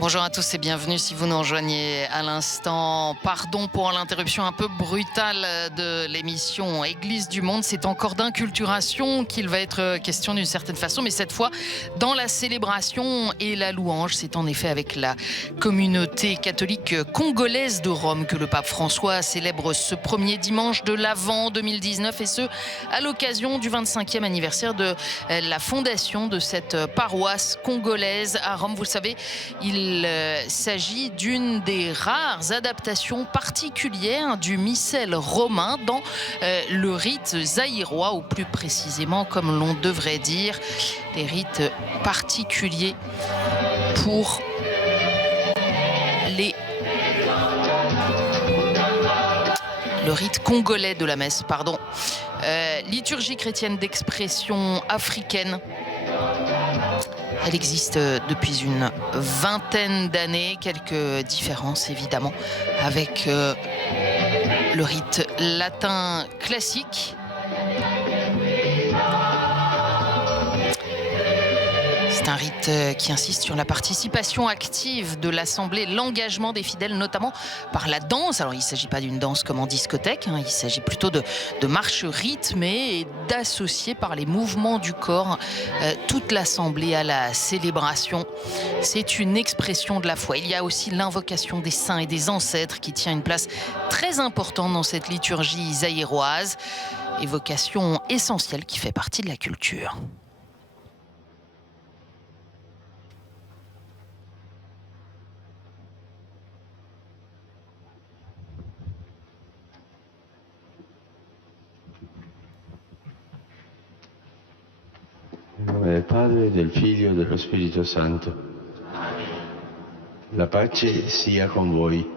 Bonjour à tous et bienvenue si vous nous rejoignez à l'instant. Pardon pour l'interruption un peu brutale de l'émission Église du Monde. C'est encore d'inculturation qu'il va être question d'une certaine façon, mais cette fois dans la célébration et la louange. C'est en effet avec la communauté catholique congolaise de Rome que le pape François célèbre ce premier dimanche de l'Avent 2019 et ce à l'occasion du 25e anniversaire de la fondation de cette paroisse congolaise à Rome. Vous le savez, il s'agit d'une des rares adaptations particulières du missel romain dans le rite zaïrois, ou plus précisément, comme l'on devrait dire, des rites particuliers pour le rite congolais de la messe, pardon. Liturgie chrétienne d'expression africaine. Elle existe depuis une vingtaine d'années, quelques différences évidemment avec le rite latin classique. C'est un rite qui insiste sur la participation active de l'Assemblée, l'engagement des fidèles, notamment par la danse. Alors il ne s'agit pas d'une danse comme en discothèque, il s'agit plutôt de marches rythmées et d'associer par les mouvements du corps toute l'Assemblée à la célébration. C'est une expression de la foi. Il y a aussi l'invocation des saints et des ancêtres qui tient une place très importante dans cette liturgie zaïroise, évocation essentielle qui fait partie de la culture. Nel nome del Padre, del Figlio e dello Spirito Santo. La pace sia con voi.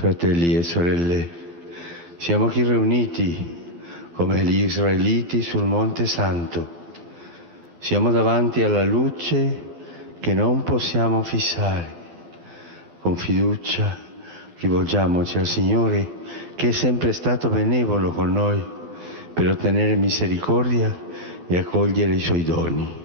Fratelli e sorelle, siamo qui riuniti come gli israeliti sul Monte Santo. Siamo davanti alla luce che non possiamo fissare. Con fiducia rivolgiamoci al Signore che è sempre stato benevolo con noi, per ottenere misericordia e accogliere i suoi doni.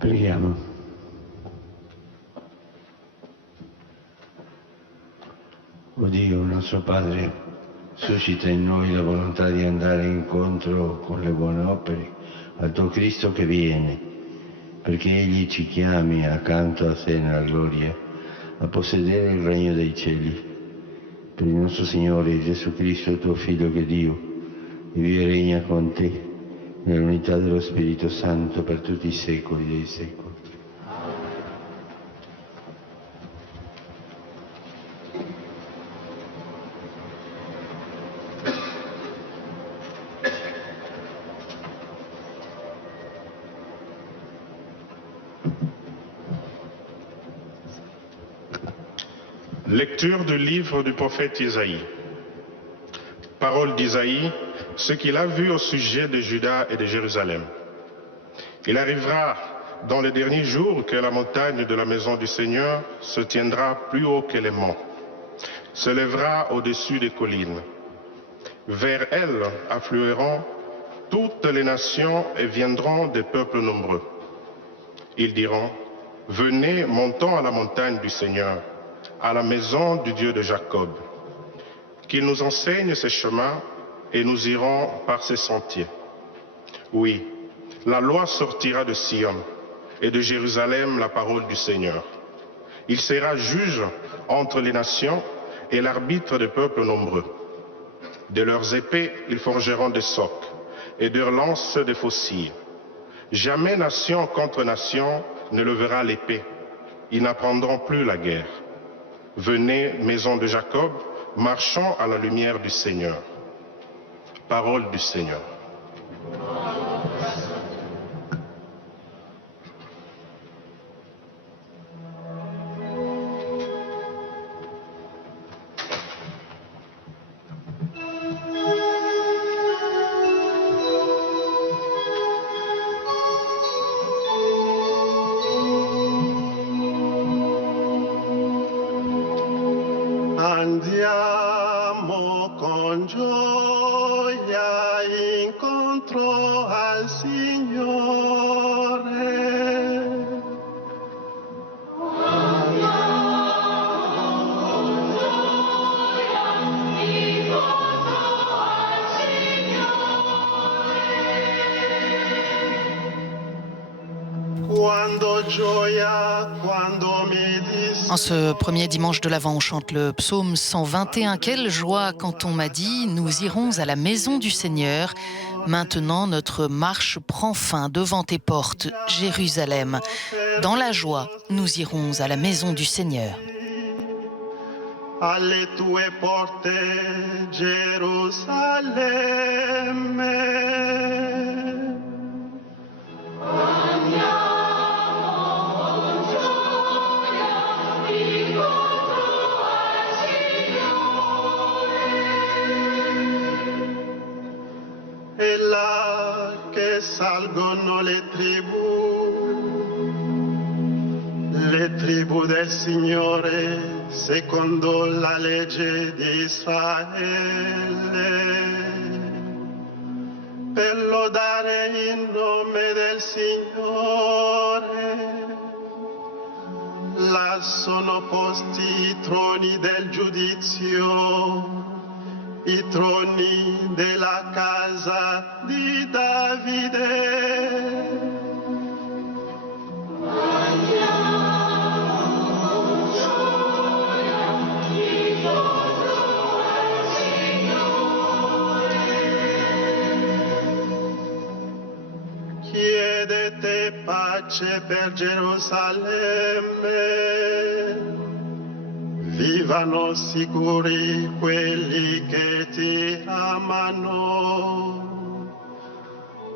Preghiamo. O Dio, nostro Padre, suscita in noi la volontà di andare incontro con le buone opere al tuo Cristo che viene, perché Egli ci chiami accanto a te nella gloria a possedere il regno dei cieli. Per il nostro Signore Gesù Cristo, tuo Figlio, che Dio, vive e regna con te nell'unità dello Spirito Santo per tutti i secoli dei secoli. Lecture du livre du prophète Isaïe. Parole d'Isaïe, ce qu'il a vu au sujet de Juda et de Jérusalem. Il arrivera dans les derniers jours que la montagne de la maison du Seigneur se tiendra plus haut que les monts, se lèvera au-dessus des collines. Vers elle afflueront toutes les nations et viendront des peuples nombreux. Ils diront, venez, montons à la montagne du Seigneur, à la maison du Dieu de Jacob, qu'il nous enseigne ses chemins et nous irons par ses sentiers. Oui, la loi sortira de Sion et de Jérusalem la parole du Seigneur. Il sera juge entre les nations et l'arbitre des peuples nombreux. De leurs épées, ils forgeront des socs et de leurs lances des faucilles. Jamais nation contre nation ne levera l'épée. Ils n'apprendront plus la guerre. Venez, maison de Jacob, marchons à la lumière du Seigneur. Parole du Seigneur. Andiamo con gioia incontro al Signore. Quando gioia, quando mi En ce premier dimanche de l'Avent, on chante le psaume 121. Quelle joie quand on m'a dit « Nous irons à la maison du Seigneur ». Maintenant, notre marche prend fin devant tes portes, Jérusalem. Dans la joie, nous irons à la maison du Seigneur. alle tue porte, Gerusalemme. E là che salgono le tribù del Signore, secondo la legge di Israele, per lodare il nome del Signore. Là sono posti i troni del giudizio, i troni della casa di Davide. Chiedete pace per Gerusalemme, vivano sicuri quelli che ti amano.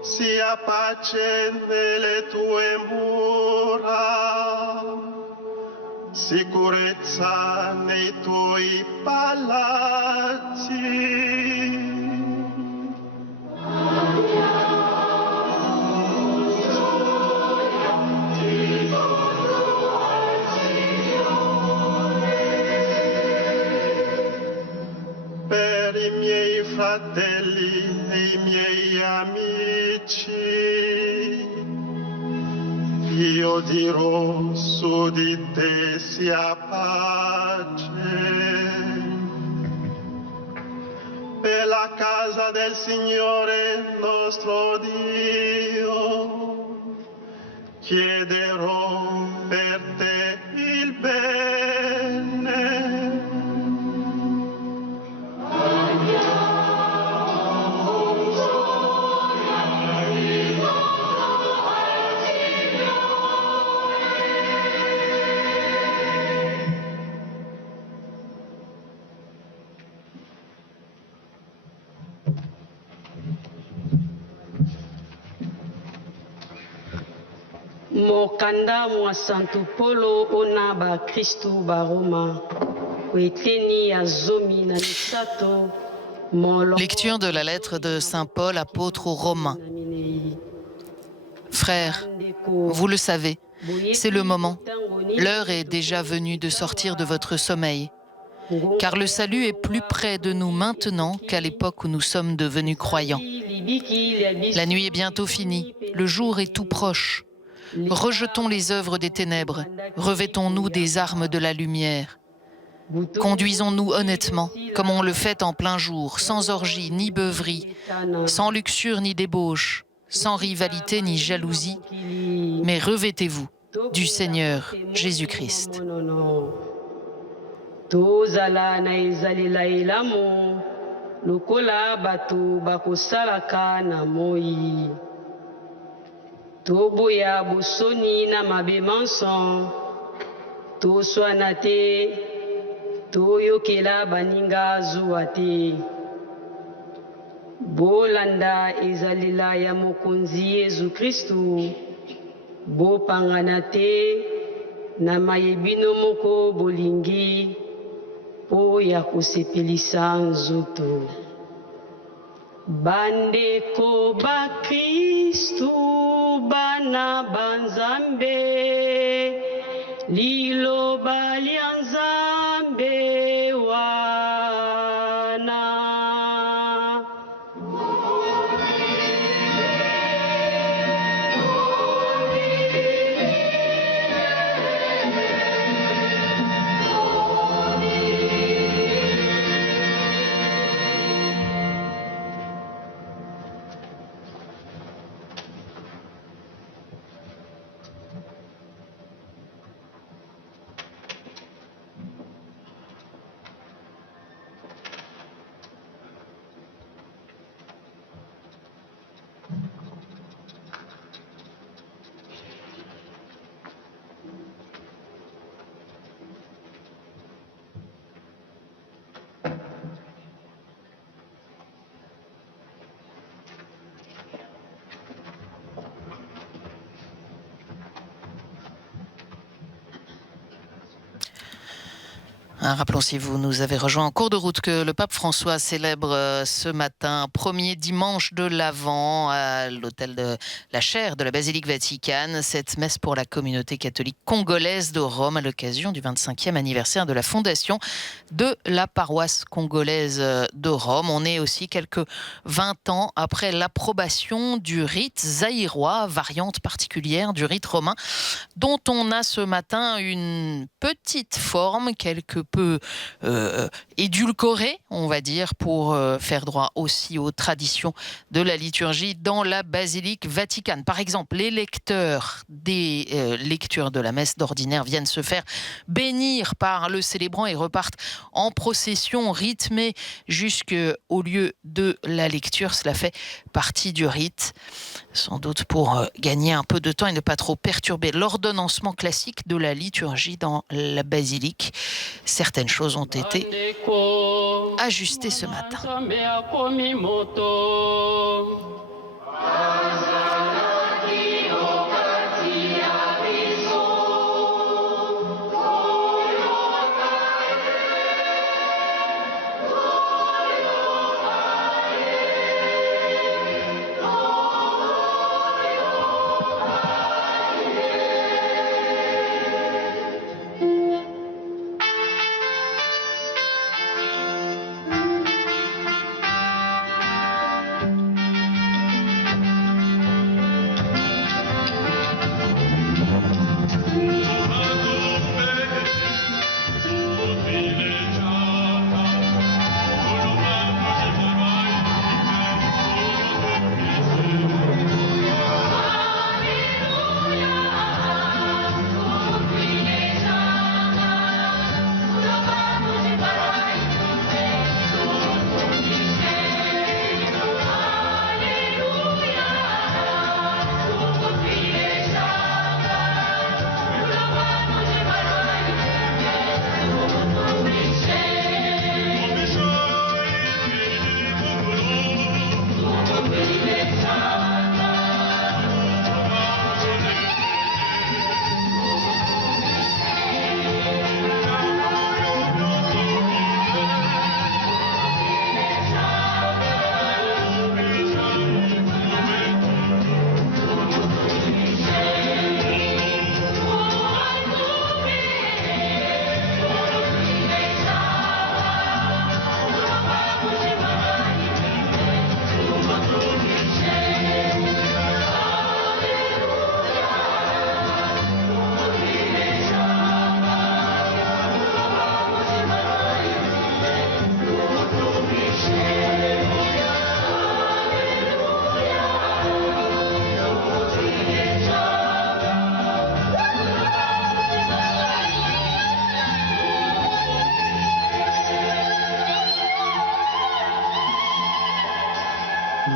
Sia pace nelle tue mura, sicurezza nei tuoi palazzi. Per i miei fratelli e i miei amici, io dirò su di te sia pace. Per la casa del Signore nostro Dio chiederò per te il bene. Mokanda mwa Santo Polo ona ba Kristu ba Roma. Weteni ya zomi na misato. Lecture de la lettre de Saint Paul, apôtre aux Romains. Frères, vous le savez, c'est le moment. L'heure est déjà venue de sortir de votre sommeil. Car le salut est plus près de nous maintenant qu'à l'époque où nous sommes devenus croyants. La nuit est bientôt finie, le jour est tout proche. Rejetons les œuvres des ténèbres, revêtons-nous des armes de la lumière. Conduisons-nous honnêtement, comme on le fait en plein jour, sans orgie ni beuverie, sans luxure ni débauche, sans rivalité ni jalousie, mais revêtez-vous du Seigneur Jésus-Christ. Tozala na ezalela elamu lokola bato bakosalaka na moi. Toboya bosoni na mabe manso, toswana te, toyokela baninga zuwa te. Bolanda ezalela ya mokonzi Yesu Kristu, bopangana te na mayebino moko bolingi, po ya kosepelisa nzoto. Bandeko ba Kristu bana banzambe, liloba lya Nzambe wana. Rappelons, si vous nous avez rejoint en cours de route, que le pape François célèbre ce matin, premier dimanche de l'Avent, à l'autel de la Chaire de la Basilique Vaticane, cette messe pour la communauté catholique congolaise de Rome à l'occasion du 25e anniversaire de la fondation de la paroisse congolaise de Rome. On est aussi quelques 20 ans après l'approbation du rite zaïrois, variante particulière du rite romain, dont on a ce matin une petite forme quelque peu édulcorée, on va dire, pour faire droit aussi aux traditions de la liturgie dans la basilique Vaticane. Par exemple, les lecteurs des lectures de la messe d'ordinaire viennent se faire bénir par le célébrant et repartent en procession rythmée jusqu'au lieu de la lecture. Cela fait partie du rite, sans doute pour gagner un peu de temps et ne pas trop perturber l'ordonnancement classique de la liturgie dans la basilique. Certaines choses ont été ajustées ce matin.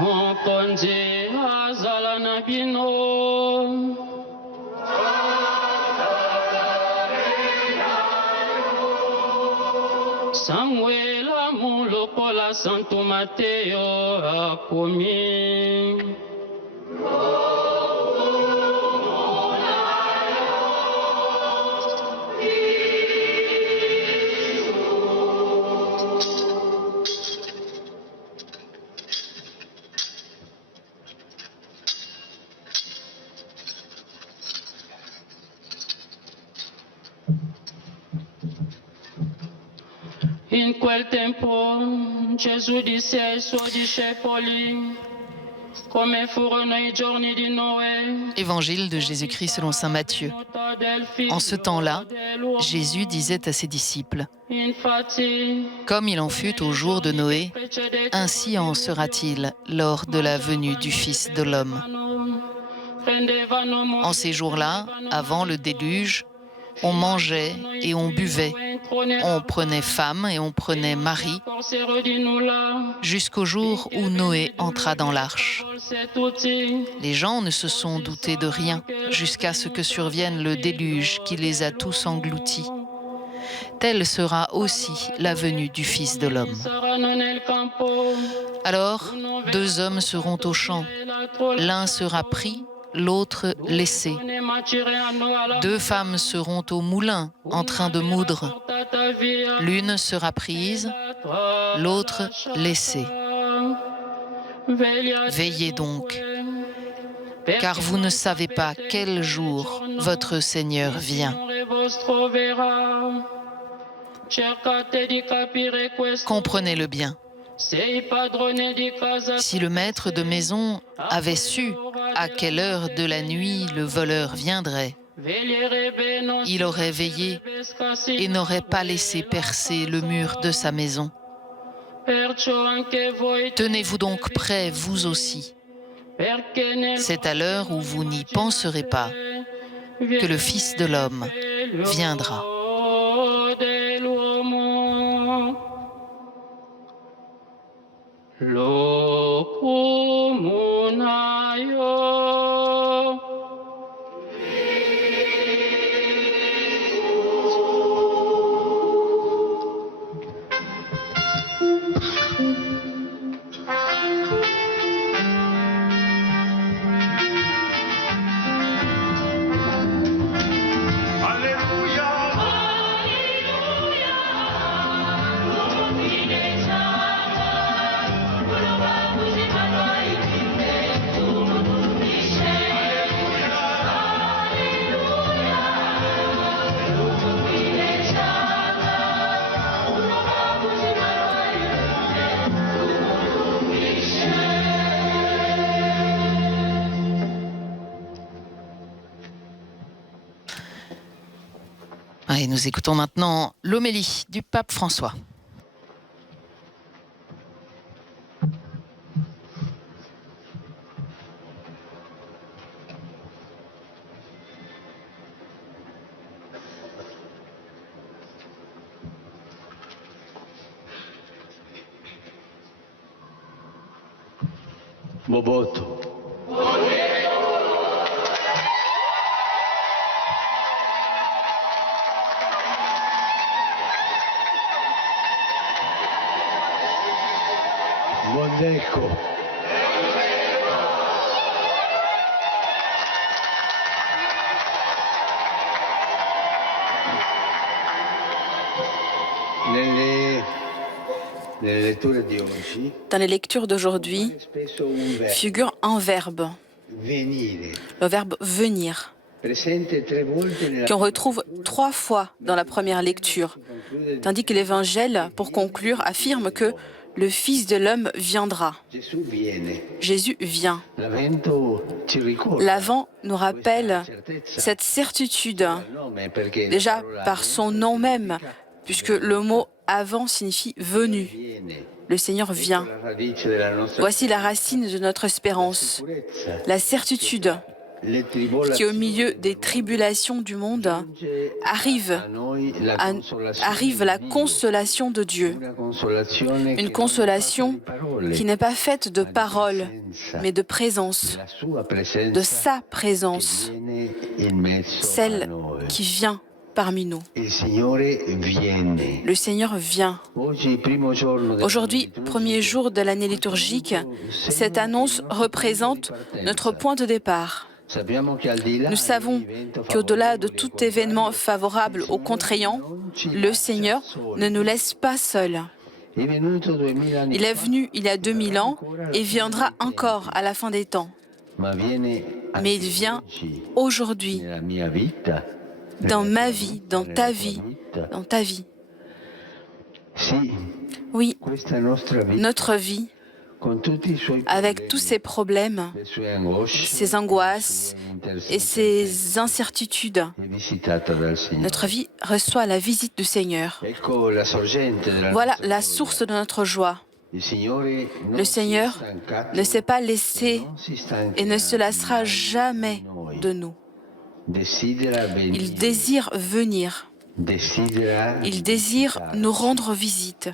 mokonzi azala na bino. Samuela Molokola Santo Mateo akomi. In quel tempo Gesù disse ai suoi discepoli, come furono i giorni di Noè. Évangile de Jésus-Christ selon saint Matthieu. En ce temps-là, Jésus disait à ses disciples, « Comme il en fut au jour de Noé, ainsi en sera-t-il lors de la venue du Fils de l'homme. » En ces jours-là, avant le déluge, on mangeait et on buvait, on prenait femme et on prenait mari, jusqu'au jour où Noé entra dans l'arche. Les gens ne se sont doutés de rien, jusqu'à ce que survienne le déluge qui les a tous engloutis. Telle sera aussi la venue du Fils de l'homme. Alors, 2 hommes seront au champ, l'un sera pris, l'autre laissé. 2 femmes seront au moulin en train de moudre. L'une sera prise, l'autre laissée. Veillez donc, car vous ne savez pas quel jour votre Seigneur vient. Comprenez-le bien. Si le maître de maison avait su à quelle heure de la nuit le voleur viendrait, il aurait veillé et n'aurait pas laissé percer le mur de sa maison. Tenez-vous donc prêts, vous aussi. C'est à l'heure où vous n'y penserez pas que le Fils de l'homme viendra. Et nous écoutons maintenant l'homélie du pape François. Boboto. Mondeko. Dans les lectures d'aujourd'hui, figure un verbe, le verbe venir, qu'on retrouve 3 fois dans la première lecture, tandis que l'Évangile, pour conclure, affirme que le Fils de l'homme viendra. Jésus vient. L'Avent nous rappelle cette certitude, déjà par son nom même, puisque le mot « avant » signifie « venu ». Le Seigneur vient. Voici la racine de notre espérance, la certitude qui au milieu des tribulations du monde arrive la consolation de Dieu. Une consolation qui n'est pas faite de paroles, mais de présence, de sa présence, celle qui vient parmi nous. Le Seigneur vient. Aujourd'hui, premier jour de l'année liturgique, cette annonce représente notre point de départ. Nous savons qu'au-delà de tout événement favorable ou contraignant, le Seigneur ne nous laisse pas seuls. Il est venu il y a 2000 ans et viendra encore à la fin des temps. Mais il vient aujourd'hui, dans ma vie, dans ta vie, dans ta vie. Oui, notre vie, avec tous ces problèmes, ces angoisses et ces incertitudes, notre vie reçoit la visite du Seigneur. Voilà la source de notre joie. Le Seigneur ne s'est pas laissé et ne se lassera jamais de nous. Il désire venir. Il désire nous rendre visite.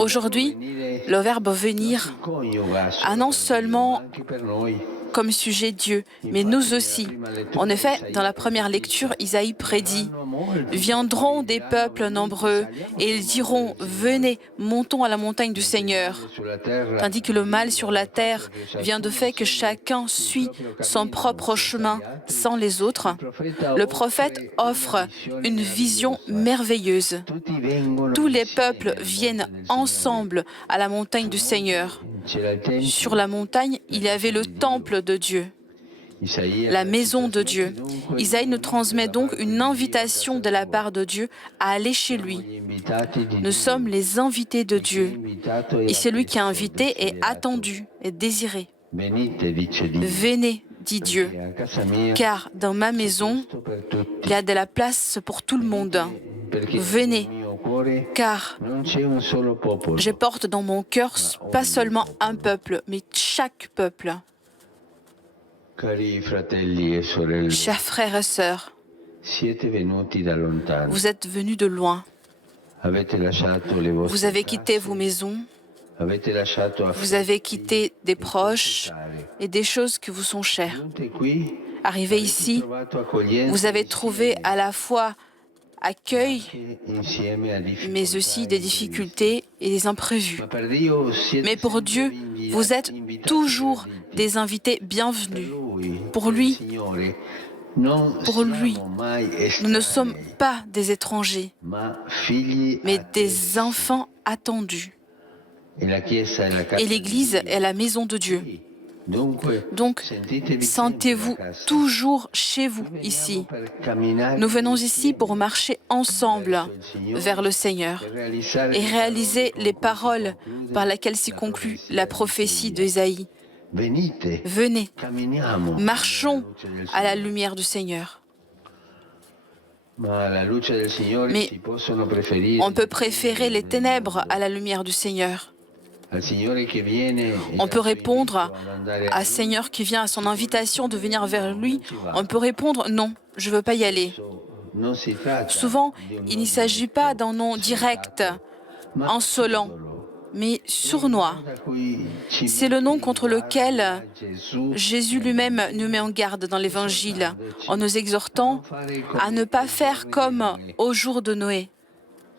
Aujourd'hui, le verbe venir a non seulement comme sujet Dieu, mais nous aussi. En effet, dans la première lecture, Isaïe prédit « Viendront des peuples nombreux et ils diront « Venez, montons à la montagne du Seigneur ». Tandis que le mal sur la terre vient de fait que chacun suit son propre chemin sans les autres, le prophète offre une vision merveilleuse. Tous les peuples viennent ensemble à la montagne du Seigneur. Sur la montagne, il y avait le temple de Dieu, la maison de Dieu. Isaïe nous transmet donc une invitation de la part de Dieu à aller chez lui. Nous sommes les invités de Dieu. Et celui qui est invité est attendu, est désiré. Venez, dit Dieu, car dans ma maison, il y a de la place pour tout le monde. Venez, car je porte dans mon cœur pas seulement un peuple, mais chaque peuple. Chers frères et sœurs, vous êtes venus de loin. Vous avez quitté vos maisons, vous avez quitté des proches et des choses qui vous sont chères. Arrivé ici, vous avez trouvé à la fois accueil, mais aussi des difficultés et des imprévus. Mais pour Dieu, vous êtes toujours des invités bienvenus. Pour lui, nous ne sommes pas des étrangers, mais des enfants attendus. Et l'Église est la maison de Dieu. Donc, sentez-vous toujours chez vous ici. Nous venons ici pour marcher ensemble vers le Seigneur et réaliser les paroles par lesquelles s'y conclut la prophétie d'Ésaïe. Venez, marchons à la lumière du Seigneur. Mais on peut préférer les ténèbres à la lumière du Seigneur. On peut répondre à Seigneur qui vient à son invitation de venir vers lui. On peut répondre non, je ne veux pas y aller. Souvent, il ne s'agit pas d'un non direct, insolent, mais sournois. C'est le nom contre lequel Jésus lui-même nous met en garde dans l'Évangile, en nous exhortant à ne pas faire comme au jour de Noé.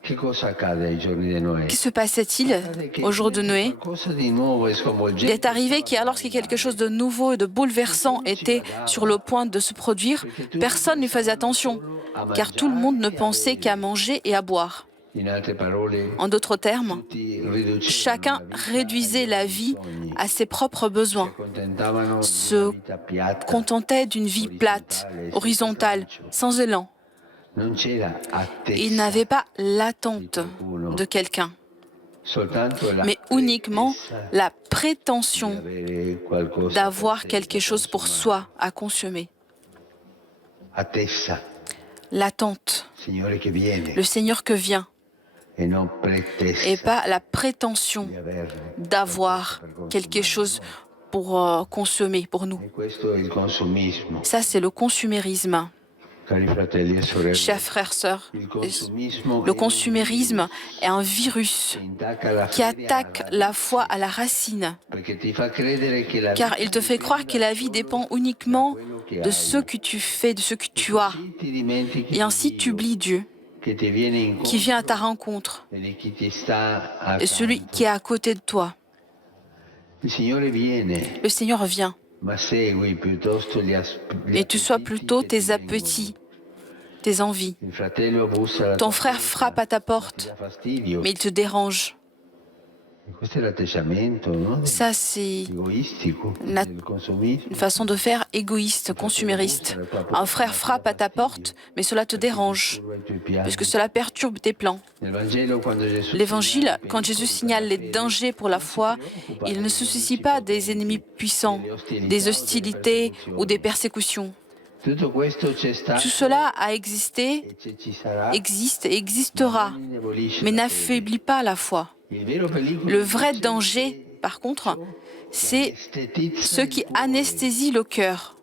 Que se passait-il au jour de Noé? Il est arrivé qu'alors que quelque chose de nouveau et de bouleversant était sur le point de se produire, personne n'y faisait attention, car tout le monde ne pensait qu'à manger et à boire. En d'autres termes, chacun réduisait la vie à ses propres besoins, se contentait d'une vie plate, horizontale, sans élan. Il n'avait pas l'attente de quelqu'un, mais uniquement la prétention d'avoir quelque chose pour soi à consommer. L'attente, le Seigneur que vient, et pas la prétention d'avoir quelque chose pour consommer pour nous. E questo è il consumismo. Ça, c'est le consumérisme. Cari fratelli e sorelle, Chers frères, sœurs, il consumismo le è un consumérisme est un virus che intacca la qui fede attaque alla la foi à la racine, perché ti fa credere che la car il te fait croire que la vie dépend uniquement de ce que tu fais, de ce que tu as. così ti dimentichi Et ainsi, tu oublies Dieu che ti viene qui incontro vient à ta rencontre e di chi ti sta et celui accanto. qui est à côté de toi. Il Signore viene, Le Seigneur vient, ma segui piuttosto gli mais tu sois plutôt che ti tes vengono. appétits, tes envies. Il fratello bussa alla Ton tua frère porta, frappe à ta ti porte, dà fastidio. mais il te dérange. E questo è l'atteggiamento, no? Ça, c'est Egoistico La- del consumismo. une façon de faire égoïste, consumériste. Un frère frappe à ta porte, mais cela te dérange, Turba i tuoi piani. puisque cela perturbe tes plans. Nel Vangelo, quando Gesù L'Évangile, quand Jésus signale les dangers pour la foi, il ne se soucie pas des ennemis puissants, des hostilités ou des persécutions. tutto questo c'è stato Tout cela a existé, e ci sarà, existe et existera, non indebolisce mais la fede. n'affaiblit pas la foi. Il vero pericolo Le vrai danger, par contre, c'est estetizza ce il qui cuore anesthésie le cœur.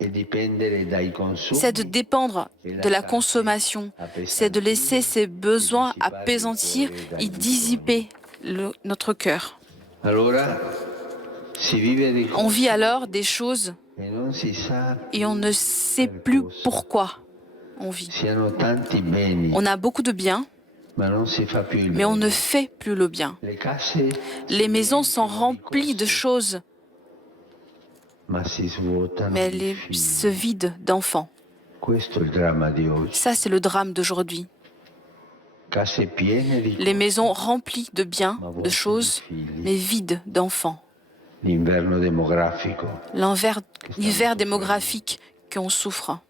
e dipendere dai consumi C'est de dépendre de la consommation, c'est de laisser ses besoins apaisantir et dissiper notre cœur. allora si vive di On vit alors des choses e non si sa et on ne sait plus pourquoi on vit. siano tanti beni On a beaucoup de biens, ma non si fa più il mais on bene. ne fait plus le bien. Le casse Les maisons sont remplies de choses, ma si svuotano mais di elles figli. se vident d'enfants. Questo è il dramma di oggi, Ça, c'est le drame d'aujourd'hui. casse piene di Les maisons remplies de biens, ma de vuote choses, di figli. mais vides d'enfants. L'inverno demografico L'hiver démographique qu'on souffre.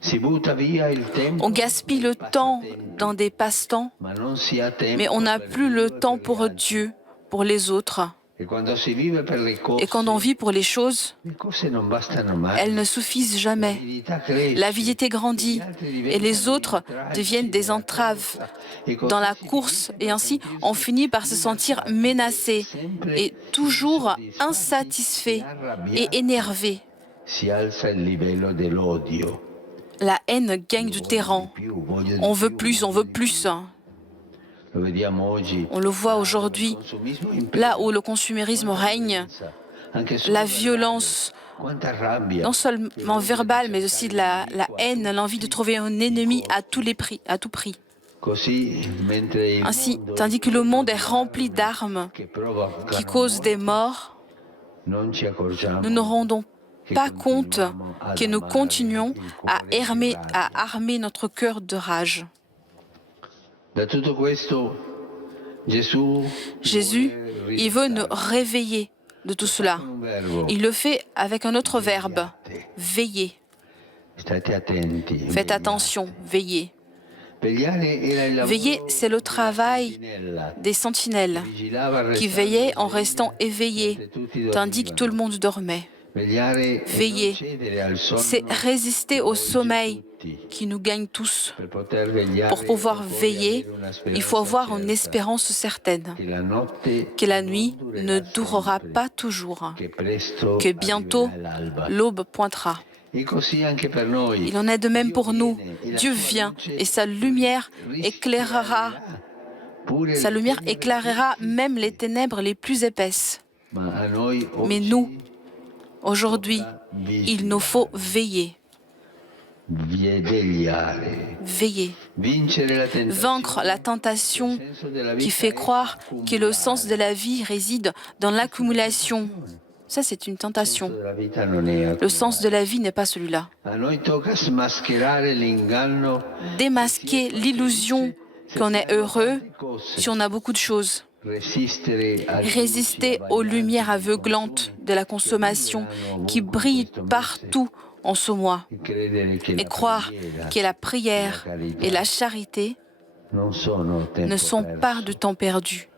si butta via il tempo On gaspille le temps dans des passe-temps, ma non si ha tempo mais on n'a per plus le Dio e temps per pour gli altri. Dieu, pour les autres. E quando si vive per le cose Et quand on vit pour les choses, le cose non bastano mai. elles ne suffisent jamais. L'avidità cresce. L'avidité grandit Gli altri et les diventano autres intralci deviennent des della entraves corsa. E così dans la si course finisce et ainsi per on finit par se sentir menacé et toujours insatisfait et énervé. si alza il livello dell'odio. La haine gagne du terrain. On veut plus, on veut plus. Lo vediamo oggi. On le voit aujourd'hui, Consumismo impera. là où le consumérisme règne, Anche solo la violence, quanta rabbia. non seulement verbale, mais aussi de la haine, l'envie de trouver un ennemi à tous les prix, à tout prix. Così, mentre il Ainsi, mondo tandis que le monde est rempli d'armes che provocano qui causent des morts, non ci accorgiamo nous ne rendons pas compte que nous continuons à armer notre cœur de rage. Da tutto questo Gesù Jésus, il veut nous réveiller de tout cela. un verbo. Il le fait avec un autre verbe, veiller. State attenti. Faites attention, veillez. Vegliare era il lavoro Veiller, c'est le travail sentinella. des sentinelles Vigilava qui restando veillaient en restant éveillés, tutti tandis que dormivano. tout le monde dormait. Vegliare e Veiller, non cedere al sonno c'est résister au sommeil tutti. qui nous gagne tous. Per poter vegliare Pour pouvoir occorre veiller, avere una il faut avoir une certa, espérance certaine, che la notte que la nuit ne durerà durera sempre, pas toujours, che presto que bientôt arriverà l'alba. l'aube pointera. E così anche per noi. Il en est de même pour nous. Viene e la Dieu sua vient luce et sa lumière éclairera. pure Sa le lumière tenebre éclairera même les ténèbres les plus épaisses. Ma a noi Mais oggi nous, aujourd'hui, vigilare, il nous faut veiller, vegliare, veiller, vincere la tentazione. vaincre la tentation Il senso della qui vita fait è croire que le sens accumulare. de la vie réside dans l'accumulation. Ça, c'est une Il senso tentation. della vita non è Le sens de la vie n'est pas celui-là. A noi tocca smascherare l'inganno Démasquer l'illusion qu'on est heureux si on a beaucoup de choses. resistere alle Résister luci aux lumières aveuglantes de la consommation qui brillent partout en ce mois. e credere che Et la croire preghiera que la prière et la charité non sono tempo ne sont perso, pas de temps perdu.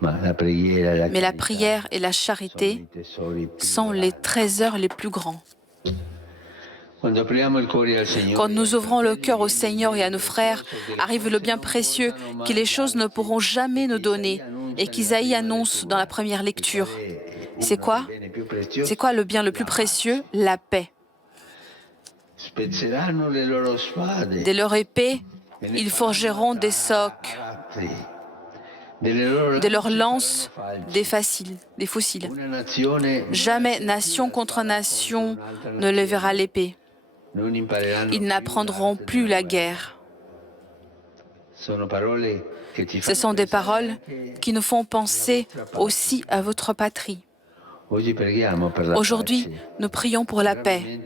ma la preghiera e la Mais la carità prière et la sono charité i tesori più sont les grandi. trésors les plus grands. Quando apriamo il cuore al Signore, Quand nous ouvrons le cœur au Seigneur et à nos frères, arrive le bien précieux que les choses ne pourront jamais nous donner, et qu'Isaïe annonce dans la première lecture. C'est quoi? C'est quoi le bien le plus précieux? La paix. De leur épée, ils forgeront des socs. De leurs lances, des fossiles. Jamais nation contre nation ne lèvera l'épée. Ils n'apprendront plus la guerre. Ce sont des paroles qui nous font penser aussi à votre patrie. Aujourd'hui, nous prions pour la paix,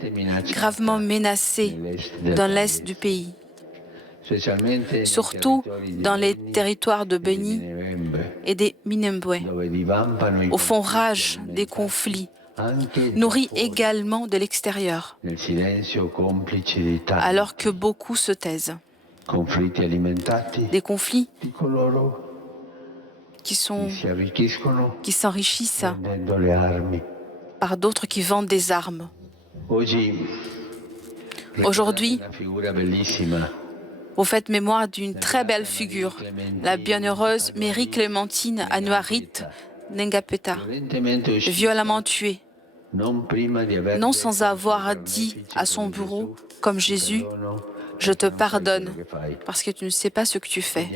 gravement menacée dans l'est du pays, surtout dans les territoires de Beni et des Minembwe, où font rage des conflits, nourris également de l'extérieur, alors que beaucoup se taisent. Des conflits qui s'enrichissent par d'autres qui vendent des armes. Aujourd'hui, vous faites mémoire d'une très belle figure, la bienheureuse Mary Clémentine Anuarit Nengapeta, violemment tuée, non sans avoir dit à son bourreau, comme Jésus, « Je te pardonne, parce que tu ne sais pas ce que tu fais. »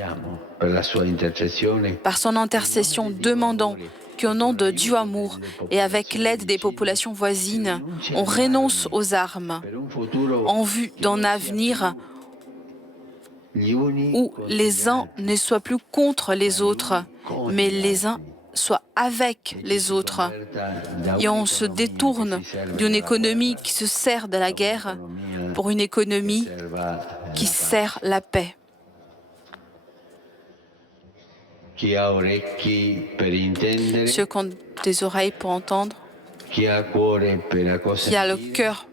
Par son intercession, demandons qu'au nom de Dieu amour et avec l'aide des populations voisines, on renonce aux armes en vue d'un avenir où les uns ne soient plus contre les autres, mais les uns soient avec les autres. Et on se détourne d'une économie qui se sert de la guerre pour une économie qui sert la paix. Ceux qui ont des oreilles pour entendre, qui a le cœur